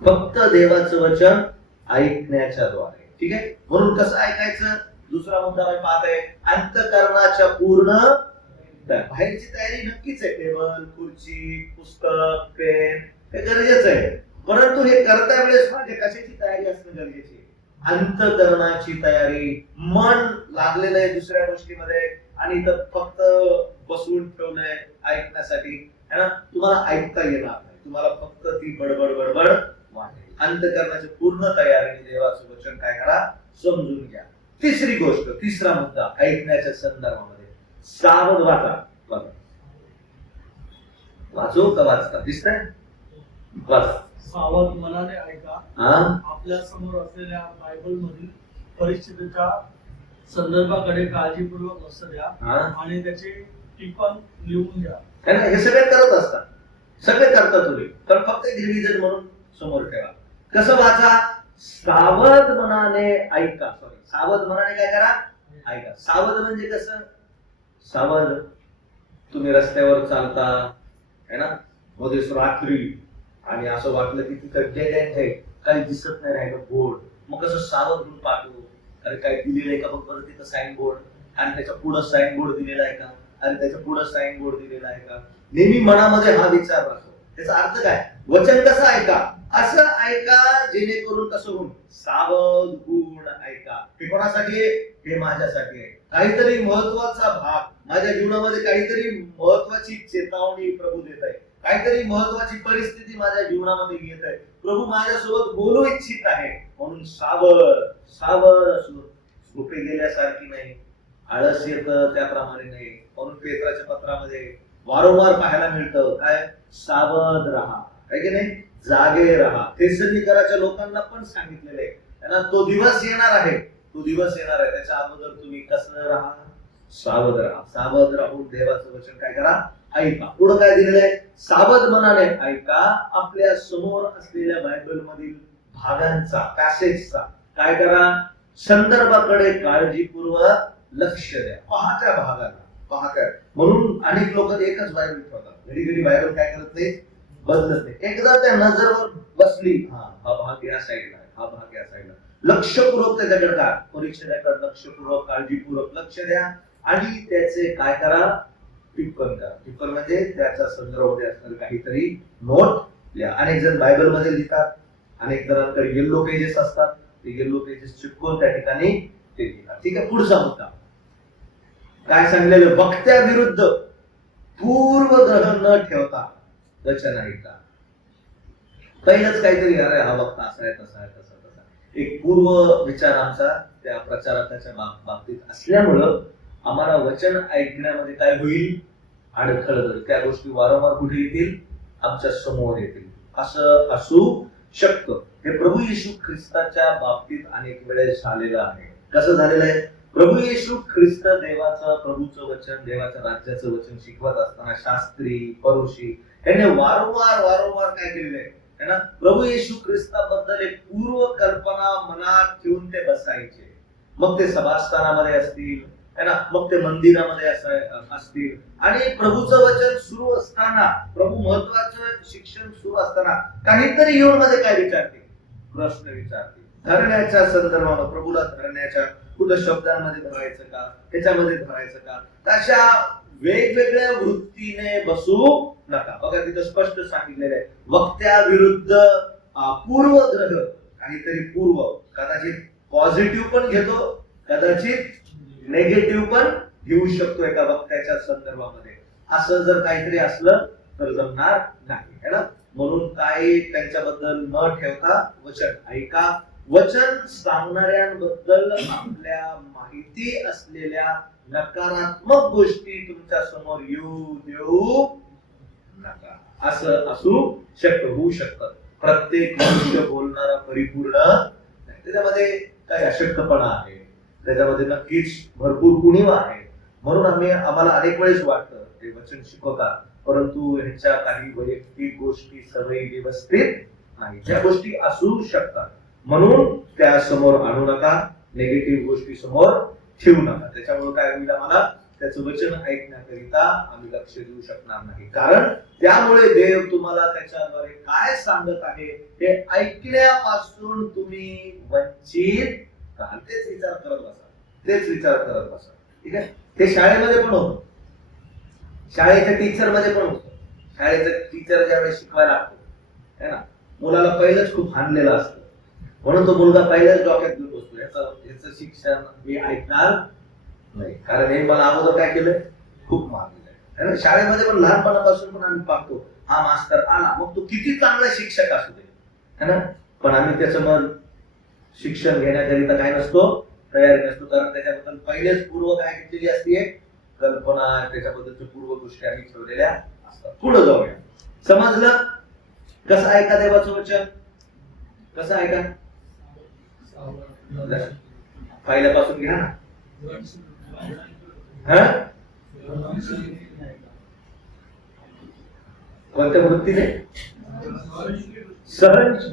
फक्त देवाचं वचन ऐकण्याच्या द्वारे. ठीक आहे. म्हणून कसं ऐकायचं? दुसरा मुद्दा मी पाहत आहे, अंतःकरणाच्या पूर्ण बाहेरची तयारी नक्कीच आहे. टेबल, खुर्ची, पुस्तक, पेन हे गरजेचं आहे, परंतु हे करता वेळेस माझे कशाची तयारी असणं गरजेची आहे? अंतःकरणाची तयारी. मन लागलेलं आहे दुसऱ्या गोष्टीमध्ये आणि तर फक्त बसवून ठेवलंय ऐकण्यासाठी, है ना? तुम्हाला ऐकता येणार नाही, तुम्हाला फक्त ती बडबड वाटेल. अंतःकरणाची पूर्ण तयारीने देवाचं वचन काय करा? समजून घ्या. तिसरी गोष्ट, तिसरा मुद्दा ऐकण्याच्या संदर्भामध्ये सावध वाचा. वाचो का वाचता? दिसतंय? वाचा. सावध मनाने ऐका. आपल्या समोर असलेल्या बायबल मधील परिस्थितीच्या संदर्भाकडे काळजीपूर्वक लक्ष द्या हा आणि त्याचे टिपण लिहून घ्या. है ना, हे सगळे करत असतात, सगळे करता तुम्ही, पण फक्त एक रिव्हिजन म्हणून समोर ठेवा. कसं वाचा? सावध मनाने ऐका. सावध मनाने काय करा? ऐका. सावध म्हणजे कसं? सावध तुम्ही रस्त्यावर चालता, है ना, मध्येच रात्री आणि असं वाटलं की तिथं डेड एंड आहे, काही दिसत नाही राहिलं बोर्ड, मग कसं सावध म्हणून पाठवू? अरे काय दिलेलं आहे का बघ बरं तिथं साईन बोर्ड, आणि त्याच्या पुढं साईन बोर्ड दिलेला आहे का, अरे त्याच्या पुढं साईन बोर्ड दिलेला आहे का? नेहमी मनामध्ये हा विचार राहतो. त्याचा अर्थ काय? वचन कसं ऐका? असं ऐका जेणेकरून कसं होऊन सावध गुण ऐका. हे कोणासाठी आहे? हे माझ्यासाठी आहे. काहीतरी महत्वाचा भाग माझ्या जीवनामध्ये, काहीतरी महत्वाची चेतावणी प्रभू देत आहे, काहीतरी महत्वाची परिस्थिती माझ्या जीवनामध्ये येत आहे, प्रभू माझ्यासोबत बोलू इच्छित आहे. म्हणून सावध सावध असू. झोपे गेल्यासारखी नाही, आळस येत त्याप्रमाणे नाही. म्हणून पेत्राच्या पत्रामध्ये वारंवार पाहायला मिळतं काय? सावध राहा, आहे की नाही, जागे राहा. थेसलोनिकराच्या लोकांना पण सांगितलेलं आहे ना, तो दिवस येणार आहे, तो दिवस येणार आहे, त्याच्या अगोदर तुम्ही कसं राहा? सावध राहा. सावध राहून देवाचं वचन काय करा? ऐका. पुढे काय दिलेलं आहे? सावध मनाने ऐका. आपल्या समोर असलेल्या बायबल मधील भागांचा, पॅसेजचा काय करा? संदर्भाकडे काळजीपूर्वक लक्ष द्या. पहा त्या भागाला, पहा त्या. म्हणून अनेक लोक एकच बायबल ठेवतात, घडी घडी बायबल काय करत नाही, बदलत नाही. एकदा त्या नजरवर बसली, हा भाग या साईडला आहे, हा भाग या साईडला, लक्षपूर्वक त्याच्याकडे का परीक्षेकडे लक्षपूर्वक काळजीपूर्वक लक्ष द्या आणि त्याचे काय करा? टिप्पण करा. टिप्पण म्हणजे त्याच्या संदर्भामध्ये असणारे काहीतरी नोट लिहा. अनेक जण बायबल मध्ये लिहितात, अनेक जणांकडे येल्लो पेजेस असतात, ते येल्लो पेजेस चिटकवून त्या ठिकाणी ते लिहितात. ठीक आहे. पुढचा मुद्दा काय सांगलेलं? वक्त्याविरुद्ध पूर्वग्रह न ठेवता वचन ऐका. पहिलंच काहीतरी, अरे हा वक्ता असा आहे, तसा आहे, तसा तसा, एक पूर्व विचार आमचा त्या प्रचारकाच्या बाबतीत असल्यामुळं आम्हाला वचन ऐकण्यामध्ये काय होईल? अडथळ होईल. त्या गोष्टी वारंवार कुठे येतील? आमच्या समोर येतील. असं असू शकतं. हे प्रभू येशू ख्रिस्ताच्या बाबतीत अनेक वेळेस झालेलं आहे. कसं झालेलं आहे? प्रभू येशू ख्रिस्त देवाचं, प्रभूचं वचन, देवाच्या राज्याचं वचन शिकवत असताना शास्त्री, फरोशी यांनी वारंवार काय केलेलं आहे? है ना, प्रभू येशू ख्रिस्ताबद्दल एक पूर्व कल्पना मनात ठेवून ते बसायचे. मग ते सभास्थानामध्ये असतील, है ना, मग ते मंदिरामध्ये असतील, आणि प्रभूचं वचन सुरू असताना, प्रभू महत्वाचं शिक्षण सुरू असताना काहीतरी येऊन मध्ये काय विचारतील? प्रश्न विचारतील. धरण्याच्या संदर्भानं, प्रभूला धरण्याच्या कुठं शब्दांमध्ये धरायचं का, त्याच्यामध्ये धरायचं का, तशा वेगवेगळ्या वृत्तीने बसू नका. बघा तिथं स्पष्ट सांगितलेलं आहे, वक्त्याविरुद्ध पूर्वग्रह, काहीतरी पूर्व, कदाचित पॉझिटिव्ह पण घेतो, कदाचित नेगेटिव्ह पण घेऊ शकतो एका वक्त्याच्या संदर्भामध्ये. असं जर काहीतरी असलं तर जमणार नाही, है ना. म्हणून काय त्यांच्याबद्दल न ठेवता वचन ऐका. वचन सांगणाऱ्यांबद्दल आपल्या माहिती असलेल्या नकारात्मक गोष्टी तुमच्या समोर येऊ देऊ नका. असं असू शकतं, होऊ शकतं. प्रत्येक मनुष्य बोलणारा परिपूर्ण नाही. त्याच्यामध्ये काही अशक्तपणा आहे, त्याच्यामध्ये नक्कीच भरपूर उणीव आहे. म्हणून आम्हाला अनेक वेळेस वाटतं ते वचन शिकवतात, परंतु ह्यांच्या काही वैयक्तिक गोष्टी सवयी व्यवस्थित नाही. त्या गोष्टी असू शकतात, म्हणून त्या समोर आणू नका, निगेटिव्ह गोष्टी समोर ठेवू नका. त्याच्यामुळे काय होईल? आम्हाला त्याचं वचन ऐकण्याकरिता आम्ही लक्ष देऊ शकणार नाही, कारण त्यामुळे देव तुम्हाला त्याच्याद्वारे काय सांगत आहे हे ऐकण्यापासून तुम्ही वंचित राहाल. तेच विचार करत बसा, तेच विचार करत बसा. ठीक आहे. ते शाळेमध्ये पण होतं, शाळेच्या टीचर मध्ये पण होतं. शाळेचं टीचर ज्यावेळेस शिकवायला लागतो, है ना, मुलाला पहिलंच खूप हाणलेलं असतं, म्हणून तो मुलगा पहिल्याच डोक्यात घेऊन बसतो, याचं शिक्षण मी ऐकणार नाही, कारण हे मला अगोदर काय केलंय, खूप मारलेलं आहे. शाळेमध्ये पण लहानपणापासून पण आम्ही पाहतो, हा मास्तर आला, मग तो किती चांगला शिक्षक असू दे, है ना, पण आम्ही त्याचं मग शिक्षण घेण्याकरिता काय नसतो, तयारी नसतो, कारण त्याच्याबद्दल पहिलेच पूर्व काय घेतलेली असते, कल्पना, त्याच्याबद्दलच्या पूर्व गोष्टी आम्ही ठेवलेल्या असतात. पुढे जाऊया. समजलं? कसं ऐका देवाचं वचन? कसं ऐका? पहिल्यापासून घ्या ना. हा? कोणत्या वृत्तीने?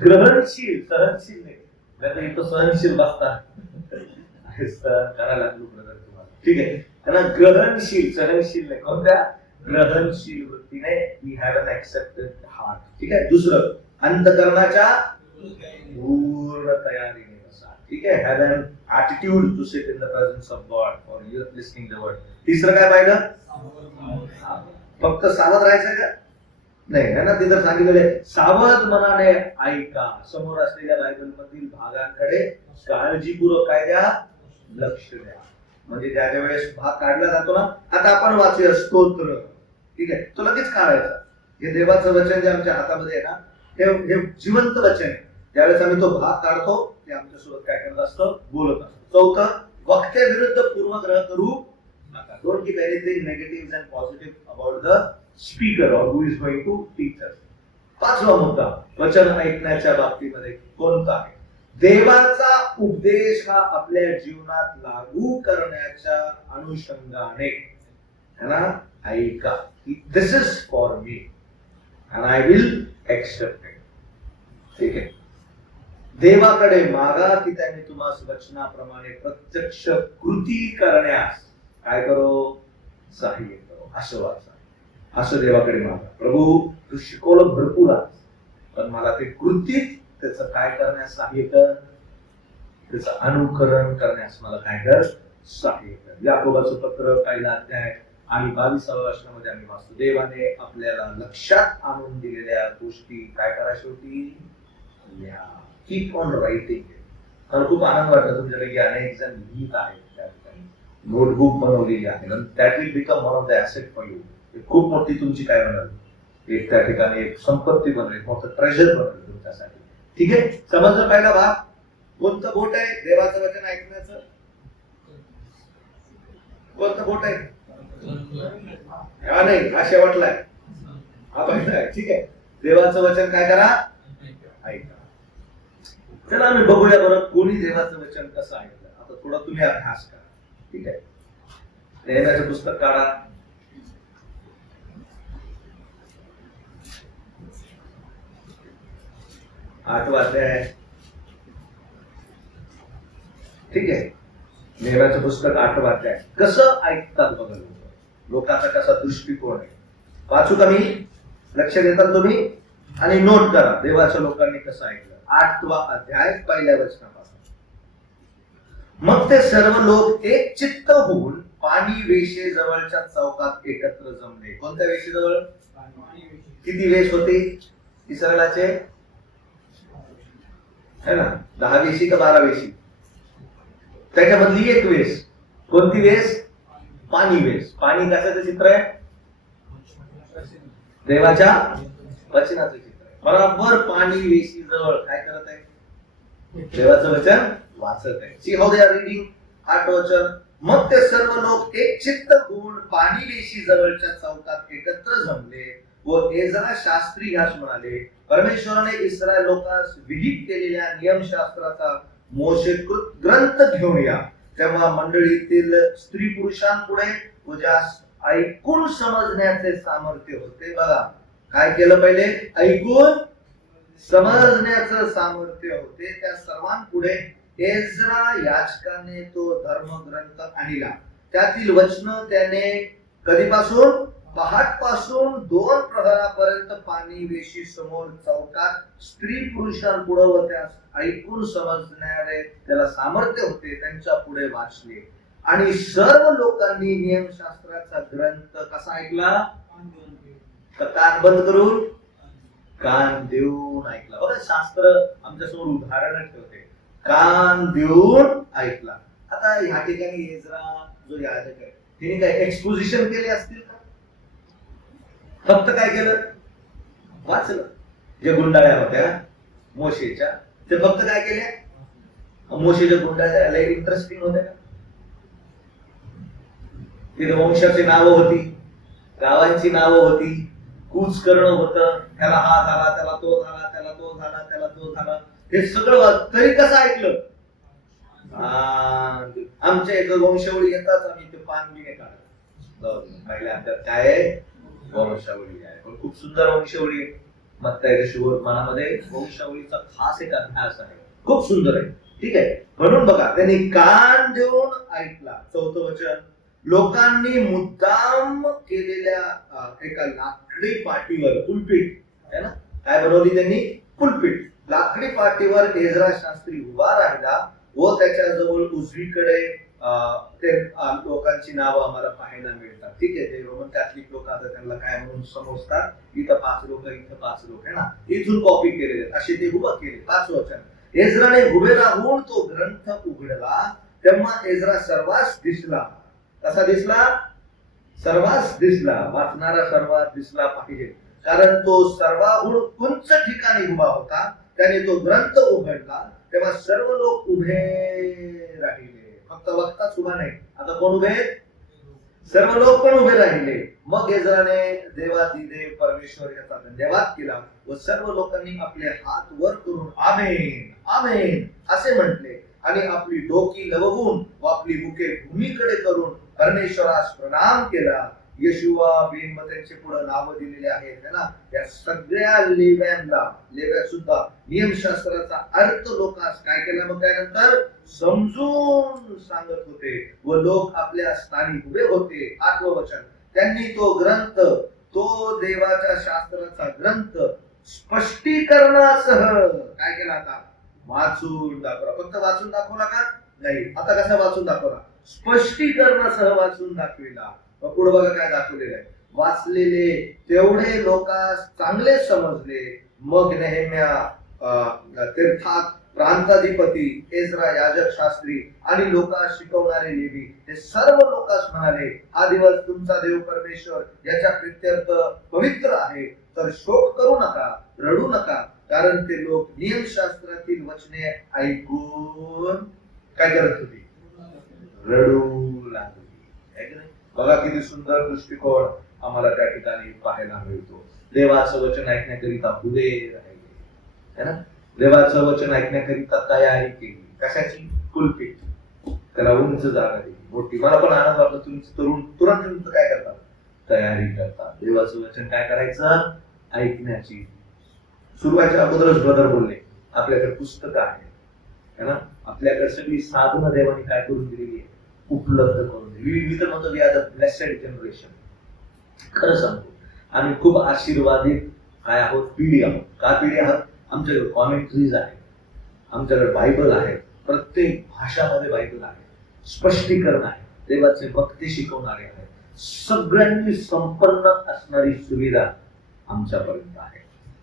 ग्रहणशील नाही. नाही तर इथं सहनशील बसता करायला लागलो brother तुम्हाला. ठीक आहे, त्यांना ग्रहणशील, सहनशील नाही. कोणत्या? ग्रहणशील वृत्तीने we have an accepted heart. ठीक आहे. दुसरं, अंतकरणाच्या पूर्ण तयारीने बसा. ठीक आहे. Have an attitude to sit in the presence of God for your listening the word. तिसरं काय पाहिलं? फक्त सावध राहायचं का? नाही है ना. तिथं सांगितलेले सावध मनाने ऐका. समोर असलेल्या बायबल मधील भागांकडे काळजीपूर्वक काय द्या? लक्ष द्या. म्हणजे ज्या ज्या वेळेस भाग काढला जातो ना, आता आपण वाचूया स्तोत्र. ठीक आहे, तो लगेच काढायचा. हे देवाचं वचन जे आमच्या हातामध्ये आहे ना, हे जिवंत वचन आहे. ज्यावेळेस आम्ही तो भाग काढतो ते आमच्यासोबत काय करत असतं? बोलत असतो. चौथं, वक्त्याविरुद्ध पूर्वग्रह करू नका. Don't keep anything negative and positive about the speaker or who is going to teach us. पाचवा मुद्दा वचन ऐकण्याच्या बाबतीमध्ये कोणता आहे? देवाचा उपदेश हा आपल्या जीवनात लागू करण्याच्या अनुषंगाने है ना, ऐका. This is for me and I will accept it. ठीक आहे. देवाकडे मागा की त्याने तुम्हाला वचनाप्रमाणे प्रत्यक्ष कृती करण्यास काय करो? सहाय्य करो. असं वाचा, असं देवाकडे मागा. प्रभू तू शिकवलं भरपूर आहे, पण मला ते कृतीत त्याचं काय करण्यास सहाय्य कर, त्याचं अनुकरण करण्यास मला काय कर? सहाय्य कर. याकोबाचं पत्र पहिला अध्याय आणि 22व्या वचनामध्ये आम्ही वाचतो, देवाने आपल्याला लक्षात आणून दिलेल्या गोष्टी काय करा? शेवटी लिहा. Keep on writing. मला खूप आनंद वाटतो तुमच्यापैकी अनेक जण लिहित आहेत. त्या ठिकाणी नोटबुक बनवलेली आहे. That will become one of the asset for you. खूप मोठी तुमची काय बनल? एक त्या ठिकाणी एक संपत्ती बनवेल, मोठं ट्रेजर बनवेल तुमच्यासाठी. ठीक आहे. समजलं पहिला भाग? कोणतं बोट आहे देवाचं वचन ऐकण्याचं? कोणतं बोट आहे? हा नाही, हा शेवटला आहे, हा पहिला आहे. ठीक आहे. देवाचं वचन काय करा? ऐका. चला आम्ही बघूया बरं कोणी देवाचं वचन कसं ऐकलं. आता थोडा तुम्ही अभ्यास करा. ठीक आहे. नेहमीचं पुस्तक काढा. आठवा अध्याय. ठीक आहे. नेहमीचं पुस्तक 8वा अध्याय. कसं ऐकतात बघा लोकांचा कसा दृष्टिकोन आहे. वाचू का मी? लक्ष देतात तुम्ही आणि नोट करा देवाच्या लोकांनी कसं ऐकलं. 8वा अध्याय पहिल्या वचनापासून. मग ते सर्व लोक एक चित्त होऊन पाणी वेशे जवळच्या चौकात एकत्र जमले. कोणत्या वेशीजवळ? किती वेश होते इस्रायलाचे? है ना, 10 वेशी का 12 वेशी? त्याच्यामधली एक वेश. कोणती वेश? पाणी वेश. पाणी कशाचं चित्र आहे? देवाच्या वचनाचं चित्र आहे. बरोबर पाणी वेशी जवळ काय करत आहे? देवाचं वचन वाचत आहे. See how they are reading. 8 वचन. मग ते सर्व लोक एक चित्त होऊन पाणी वेशी जवळच्या चौकात एकत्र जमले व एजरा शास्त्री ह्यास म्हणाले, परमेश्वराने इस्रायल लोकांस विहित केलेल्या नियमशास्त्राचा मोशेकृत ग्रंथ घेऊन या. तेव्हा मंडळीतील स्त्री पुरुषांपुढे व ज्यास ऐकून समजण्याचे सामर्थ्य होते. बघा काय केलं पहिले? ऐकून समजण्याचं सामर्थ्य होते. त्या सर्वांपुढे एजरा याजकाने तो धर्मग्रंथ आणला. त्यातील वचन त्याने कधीपासून? पहाटपासून 2 प्रहरापर्यंत पाणी वेशी समोर चौकात स्त्री पुरुषांपुढे व त्यास ऐकून समजणारे त्याला सामर्थ्य होते त्यांच्या पुढे वाचले. आणि सर्व लोकांनी नियमशास्त्राचा ग्रंथ कसा ऐकला? कान बंद करून, कान देऊन ऐकला. बघा शास्त्र आमच्यासमोर उदाहरण ठेवते. कान देऊन ऐकला. आता ह्या ठिकाणी एजरा जो याजक आहे तिने काय एक्सपोजिशन केले असतील का? फक्त काय केलं? वाचलं. जे गुंडाळ्या होत्या मोशेच्या, ते फक्त काय केल्या? मोशेच्या गुंडाळ्या इंटरेस्टिंग होत्या का? तिथे वंशाची नावं होती, गावांची नावं होती, कूच करणं होतं. त्याला हा झाला, त्याला तो झाला, त्याला तो झाला, त्याला तो झाला. हे सगळं तरी कसं ऐकलं? आमच्या एक वंशावळी येतात, आम्ही ते पान बी नाही काढत. पहिल्या आमच्यात काय आहे? वंशावळी आहे. पण खूप सुंदर वंशावळी आहे. मत्ताई शुभवर्तमानामध्ये वंशावळीचा खास एक अभ्यास आहे, खूप सुंदर आहे. ठीक आहे. म्हणून बघा, त्यांनी कान देऊन ऐकला. 4थं वचन, लोकांनी मुद्दाम केलेल्या एका लाकडी पाटीवर, पुलपीट है ना, काय बनवली त्यांनी? पुलपीट. लाकडी पाटीवर एजरा शास्त्री उभा राहिला व त्याच्याजवळ उजवीकडे ते लोकांची नावं आम्हाला पाहायला मिळतात. ठीक आहे. ते रोमन कॅथलिक लोक आता त्यांना काय म्हणून समजतात? इथं 5 लोक, इथं 5 लोक आहे ना, इथून कॉपी केलेले असे ते उभं केले. 5 वचन, एजराने उभे राहून तो ग्रंथ उघडला, तेव्हा एजरा सर्वांस दिसला. कसा दिसला? सर्वांस दिसला. वाचणारा सर्वात दिसला पाहिजे, कारण तो सर्वाहून उंच ठिकाणी उभा होता. त्याने तो ग्रंथ उघडला तेव्हा सर्व लोक उभे राहिले. फक्त वक्ताच उभा नाही, आता कोण उभे? सर्व लोक पण उभे राहिले. मग एजराने देवादिदेव परमेश्वर याचा धन्यवाद केला व सर्व लोकांनी आपले हात वर करून आमेन आमेन असे म्हटले आणि आपली डोकी लवगून व आपली मुखे भूमीकडे करून परमेश्वरास प्रणाम केला. येशुवा बिन त्यांचे पुढे नाव दिलेले आहेत ना. या सगळ्या लेव्या सुद्धा नियमशास्त्राचा अर्थ लोकांस काय केला? मग त्यानंतर समजून सांगत होते व लोक आपल्या स्थानी उभे होते. 8वं वचन, त्यांनी तो ग्रंथ, तो देवाच्या शास्त्राचा ग्रंथ स्पष्टीकरणासह काय केला? आता वाचून दाखवला. फक्त वाचून दाखवला का? नाही. आता कसा वाचून दाखवला? स्पष्टीकरणासह वाचून दाखविला. पुढे बघा काय दाखवलेलं आहे. वाचलेले तेवढे लोकांस चांगले समजले. मग नेहम्या तीर्थात प्रांताधिपती, एजरा याजक शास्त्री आणि लोकांस शिकवणारे लेवी हे सर्व लोकांस म्हणाले, हा दिवस तुमचा देव परमेश्वर याच्या प्रित्यर्थ पवित्र आहे, तर शोक करू नका, रडू नका, कारण ते लोक नियमशास्त्रातील वचने ऐकून काय करत होते? रडू लागले. बघा किती सुंदर दृष्टिकोन आम्हाला त्या ठिकाणी पाहायला मिळतो. देवाचं वचन ऐकण्याकरिता उभे राहिले है ना. देवाचं वचन ऐकण्याकरिता तयारी केली. कशाची? पुलपीट. त्याला उंच जागा दिली, मोठी. मला पण आनंद वाटला. तुमचं तरुण तुरंत काय करतात? तयारी करतात. देवाचं वचन काय करायचं? ऐकण्याची. सुरुवातीच्या अगोदरच ब्रदर बोलले, आपल्याकडे पुस्तक आहे है ना, आपल्याकडे सगळी साधनं देवाने काय करून दिलेली आहे? उपलब्ध करून दिली. मी तर म्हणतो we are the blessed generation. खरं सांगतो, आम्ही खूप आशीर्वादित काय आहोत? पिढी आहोत. का पिढी आहोत? आमच्याकडे कॉमेंट्रीज आहेत, आमच्याकडे बायबल आहे, प्रत्येक भाषामध्ये बायबल आहे, स्पष्टीकरण आहे, देवाचे भक्ती शिकवणारे आहेत, सगळ्यांनी संपन्न असणारी सुविधा आमच्यापर्यंत आहे.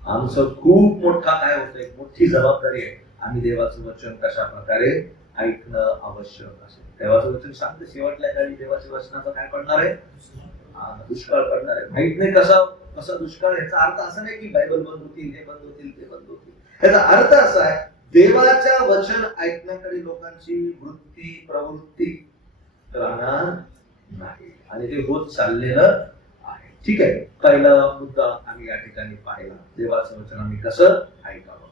आमचं खूप मोठा काय होतं, एक मोठी जबाबदारी आहे. आम्ही देवाचं वचन कशा प्रकारे ऐकणं आवश्यक असेल. देवाचं वचन सांगते शेवटल्या काळी देवाच्या वचनाचं काय पडणार आहे? दुष्काळ पडणार आहे. माहित नाही कसा दुष्काळ. याचा अर्थ असा नाही की बायबल बंद होतील, हे बंद होतील, ते बंद होतील. याचा अर्थ असा आहे, देवाच्या वचन ऐकण्याकडे लोकांची प्रवृत्ती राहणार नाही आणि ते होत चाललेलं आहे. ठीक आहे. पहिला मुद्दा आम्ही या ठिकाणी पाहिला, देवाचं वचन आम्ही कसं ऐकावं.